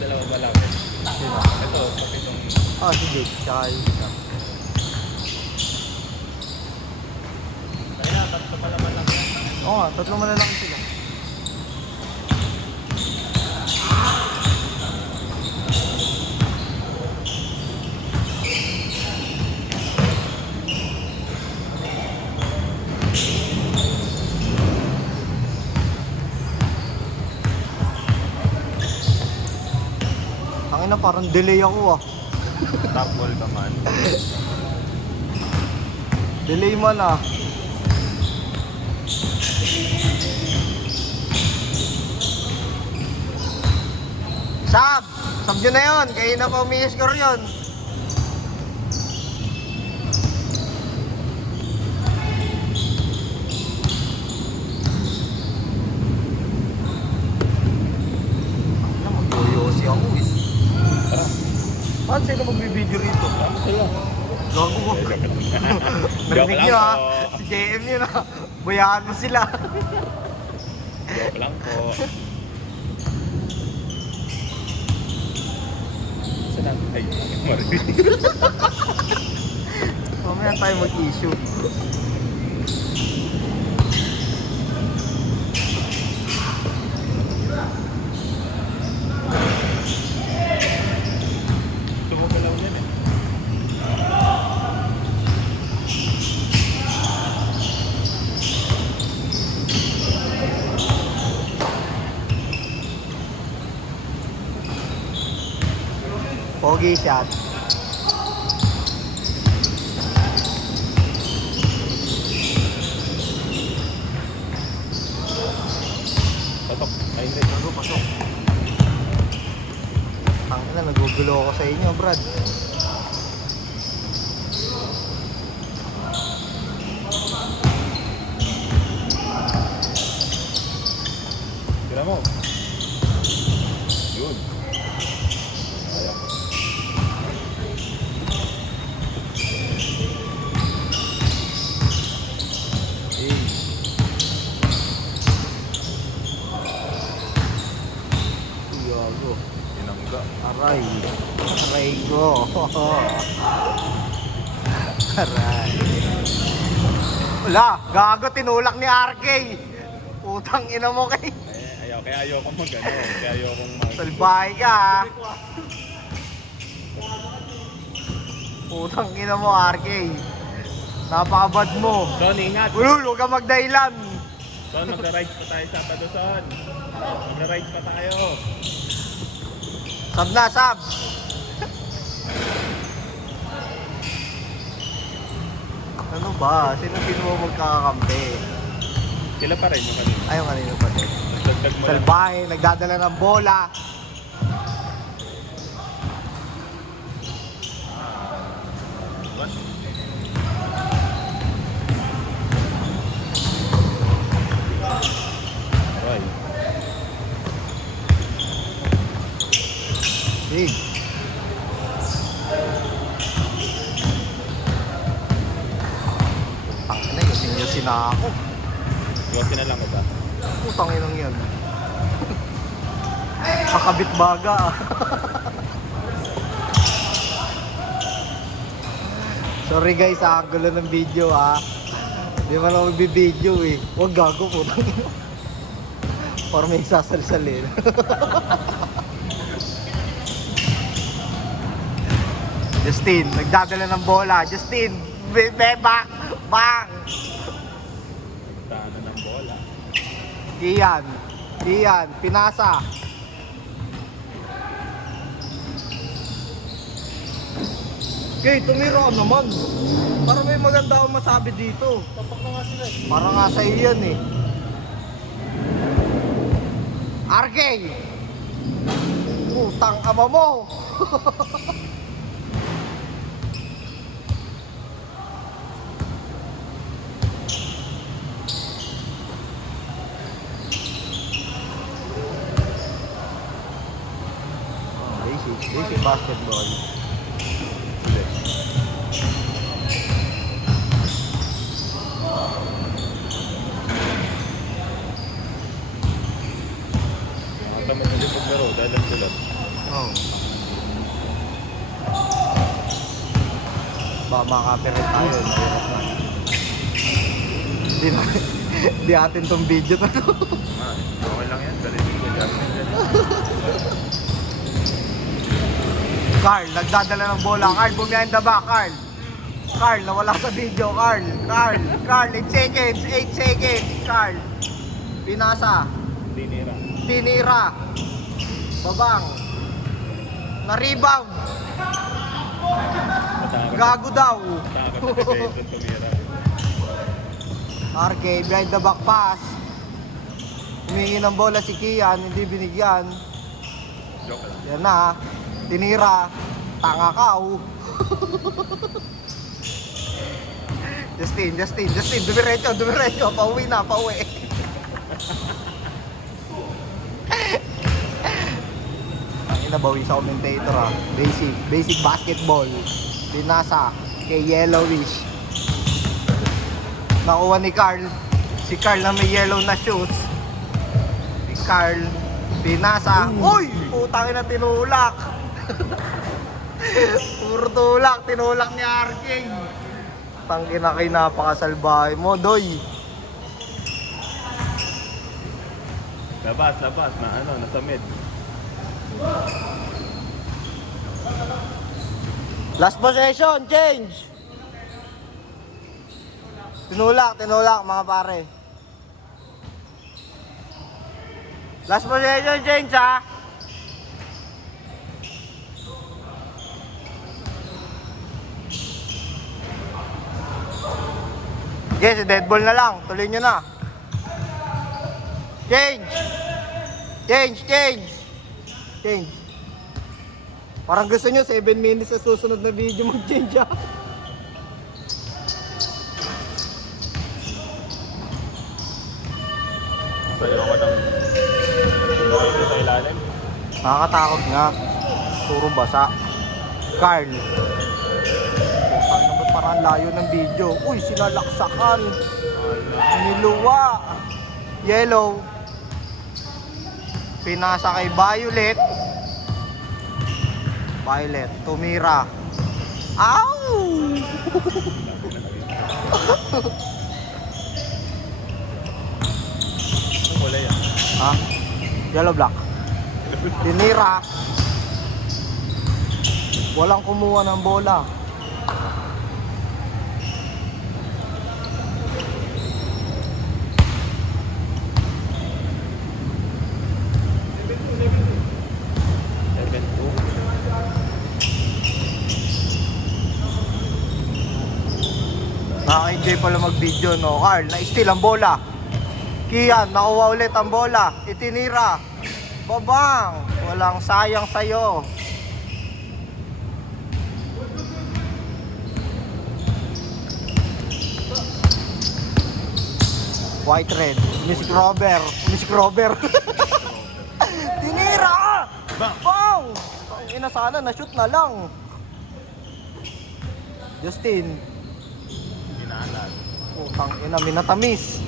dalawa malaki. Sino? Ito, pati itong... Ah, si Jake. Tsaka yung isa. Kaya, tatlo pa naman lang. Oo nga, tatlo malalaki sila. Tangina, parang delay ako ah. Top wall ka man. Delay man ah. Sab! Sab nyo na yun! Kayo na pa umi-score yun! Ano, mag-yoyosi ako eh. Tara. Paano sila magbibideo rito? Tama sila. Gago ko. Joke Narinig lang nyo ha? po. Si JM yun ha? Buyahan mo sila. Joke lang po. Saan? Ay, marinig. Mamaya tayo mag-issue. Tumugalaw yan eh. Pogi shot. Patok. Ay, hindi. Gago, pasok. Tangina, nagugulo ako sa inyo, Brad. Tira mo. Yun. Ayaw. Eh. Gago. Tinangga. Aray. Aray ko. Aray. Wala. Gago, tinulak ni RK. Utang ina mo kay. Ayaw. Kaya ayaw kong mag-ano. Kaya ayaw kong mag... Salbahe ka ha. Utang ina mo, RK. Napakabad mo. Son, ingat. Ulul, huwag ka magdahilan. Son, magra-rides pa tayo sa Sabado, Son. Magra-rides pa tayo. Sab na, sab. Ano ba? Sino mo magkakakampi? Sila pa rin yung kanina. Ayaw kanino pa din. Dagdag mo lang. Salbahe, nagdadala ng bola. What? Aray. Big. Tangina, yusin na ako. Iwasin na lang kita. Putang inang yan. Kakabit baga. Sorry guys, ang gulo ng video ha. Hindi man ako magbibideo eh. Huwag gago, putang ina. Parang may sasalsalin. Justin, nagdadala ng bola. Justin, bang! Bang! Tahanan ng bola. Ian, pinasa. Okay, tumiro ka naman. Para may maganda akong masabi dito. Tapak na nga sila. Para nga sa iyo yan eh. RK! Putang ama mo! Basic basketball. Hindi. Mga tamad na din paglaro dahil ang sulat. Oh. Baka makapirin tayo. Mahirap na. Di atin tong video na to. Okay lang yan. Dali dito. Carl, nagdadala ng bola. Carl, behind the back, Carl. Carl, nawala sa video, Carl. Carl, 8 seconds, 8 seconds, Carl. Pinasa. Tinira. Tinira. Babang. Na-rebound. Gago daw. Takot na si Jason tumira. RK, behind the back pass. Humingi ng bola si Kian, hindi binigyan. Joke lang. Yan na. Tinira. Tanga ka, oh. Justin, dumiretso, pauwi na, pauwi. Ang inabawi sa commentator, ah. Basic basketball. Pinasa kay Yellowish. Nakuha ni Carl. Si Carl na may yellow na shoes. Si Carl, pinasa. Uy! Putang ina, tinulak. Puro tulak, tinulak ni Arking. Tangina kay napakasalbahe mo, Doy. Labas na ano, nasa mid. Last possession, change. Tinulak mga pare. Last possession, change ha. Yes, dead ball na lang. Tuloy nyo na. Change. Parang gusto nyo 7 minutes sa susunod na video mag-change ha. Sayo ako ng dito sa ilalim. Nakakatakot nga. Puro basa. Carl. Putang na ba't parang layo ng video? Uy, sinalaksakan. Niluwa. Yellow. Pinasa kay Violet. Tumira. Ow! Ang kulay yan. Ha? Yellow black. Tinira. Walang kumuha ng bola. Nakaka-enjoy pala mag-video, no? Carl, na-steal ang bola. Kian, nakuha ulit ang bola. Itinira. Babang! Walang sayang sa'yo. White red. Miss Robert. Tinira! Bang! Ang ina sana, na-shoot na lang. Justin. Inaalat. Putang ina, minatamis.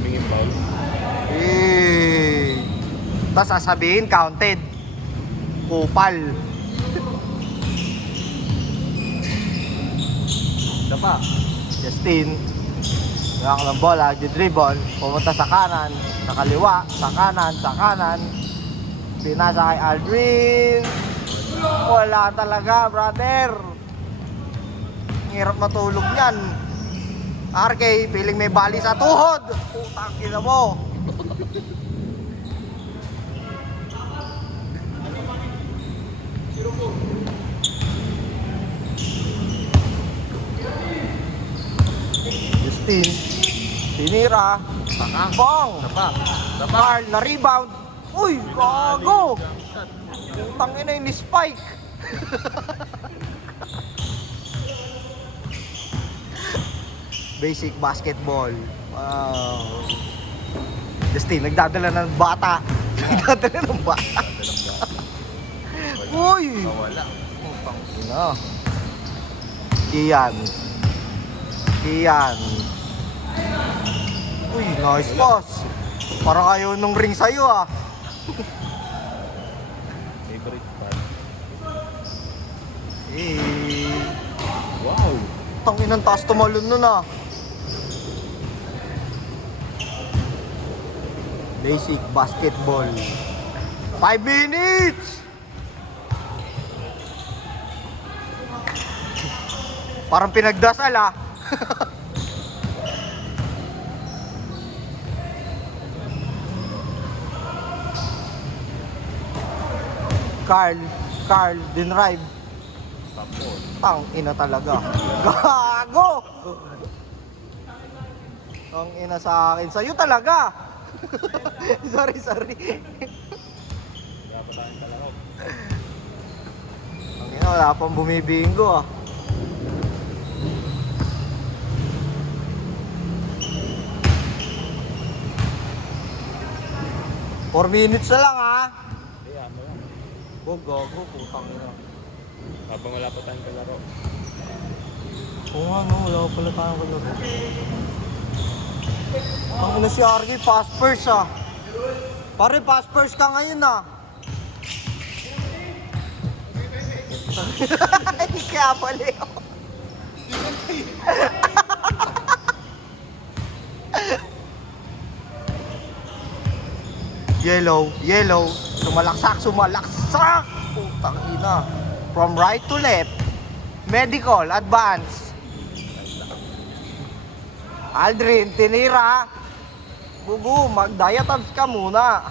Mingin ball. Tapos sasabihin, counted. Kupal. Ito pa. Justin. Nakak ng bola, dribble. Pumunta sa kanan, sa kaliwa, sa kanan. Pinasa kay Aldrin. Wala talaga, brother. Hirap matulog niyan. RK, piling may bali sa tuhod. Putang ina mo. Justin, tinira. Bang! Carl, na-rebound. Uy, gago! Putang ina yung spike. Basic basketball. Wow. Justin, nagdadala ng bata. Uy! Wala. Putang ina. Kian. Uy, nice pass. Parang ayaw nung ring sa'yo ah. Favorite spot. Eh, Wow! tangin ng taas tumalon nun ah. Basic basketball. 5 minutes! Parang pinagdasal ah. Carl, dinrive. Tapos. Tang ina talaga. Gago! Ang ina sa akin. Sa'yo talaga. sorry. Dapat tayong kalaro. Ang ina, wala pang bumibinggo ah. Four minutes na lang ah. Kaya mo lang. Gago, putang ina. Habang wala pa tayong kalaro. Oo nga no, wala pa pala tayong kalaro. Ang ina si RJ, pass first ah. Pare, pass first ka ngayon ah. Kaya pala yun. Yellow. Sumalaksak. Putang ina. From right to left. Medical, advance. Aldrin, tinira. Gugu, mag-diatabs ka muna.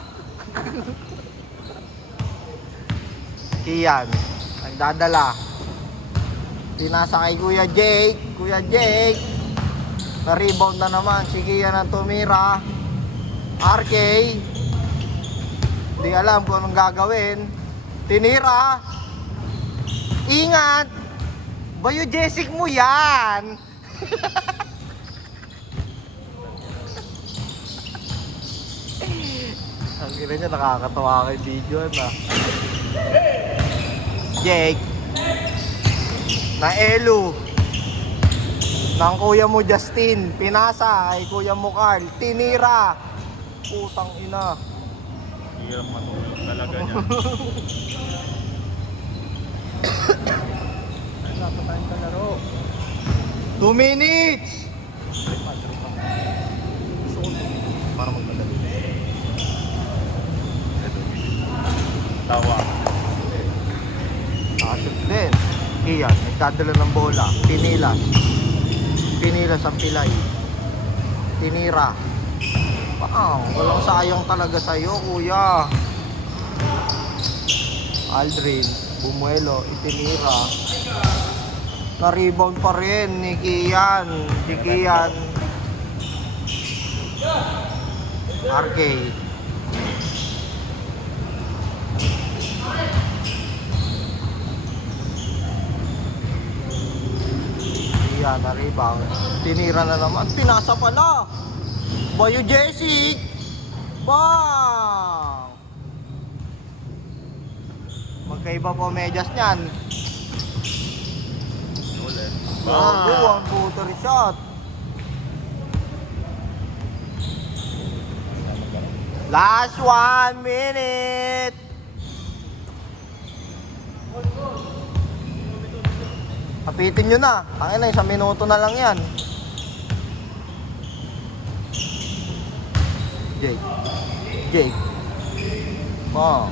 Kian, nagdadala. Tinasa kay Kuya Jake. Na-rebound na naman. Si Kian ang tumira. RK. Hindi alam kung anong gagawin. Tinira. Ingat. Bayo Jessic mo yan. Ang ina niya, nakakatawa kay video na. Jake. Na Elu. Ng kuya mo Justin. Pinasa kay kuya mo Carl. Tinira. Putang ina. Hirap matulog talaga niya. Wala pa tayong kalaro. 2 minutes. Para magmadali. Tawa. Asip din. Iyan, nagdadala ng bola. Pinilas ang pilay. Tinira. Wow, walang sayang talaga sa'yo, kuya. Aldrin, bumuelo, itinira. Na-rebound pa rin ni Kian. Si Kian. RK. Kian, na-rebound. Tinira na naman. Tinasa pala. Bayo Jessic. Bang! Magkaiba po medyas niyan. Ulit. Bago ang buttery shot. Last 1 minute. Kapitin nyo na. Ang ina, 1 minuto na lang yan. Jake. Oh.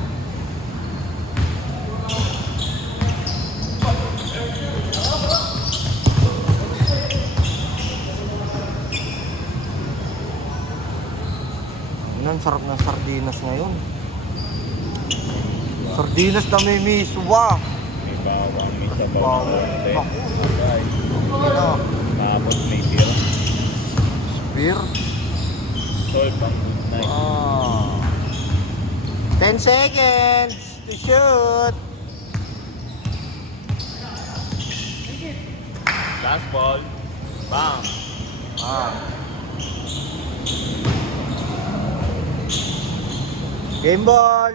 Ang sarap ng sardinas ngayon. Sardinas na may miswa. May bawang, may sabaw Bawang. na konti. Naku. Guys, Ina, tapos may beer. beer. Salt pang good night. 10 seconds to shoot. Last ball. Bam! Game ball.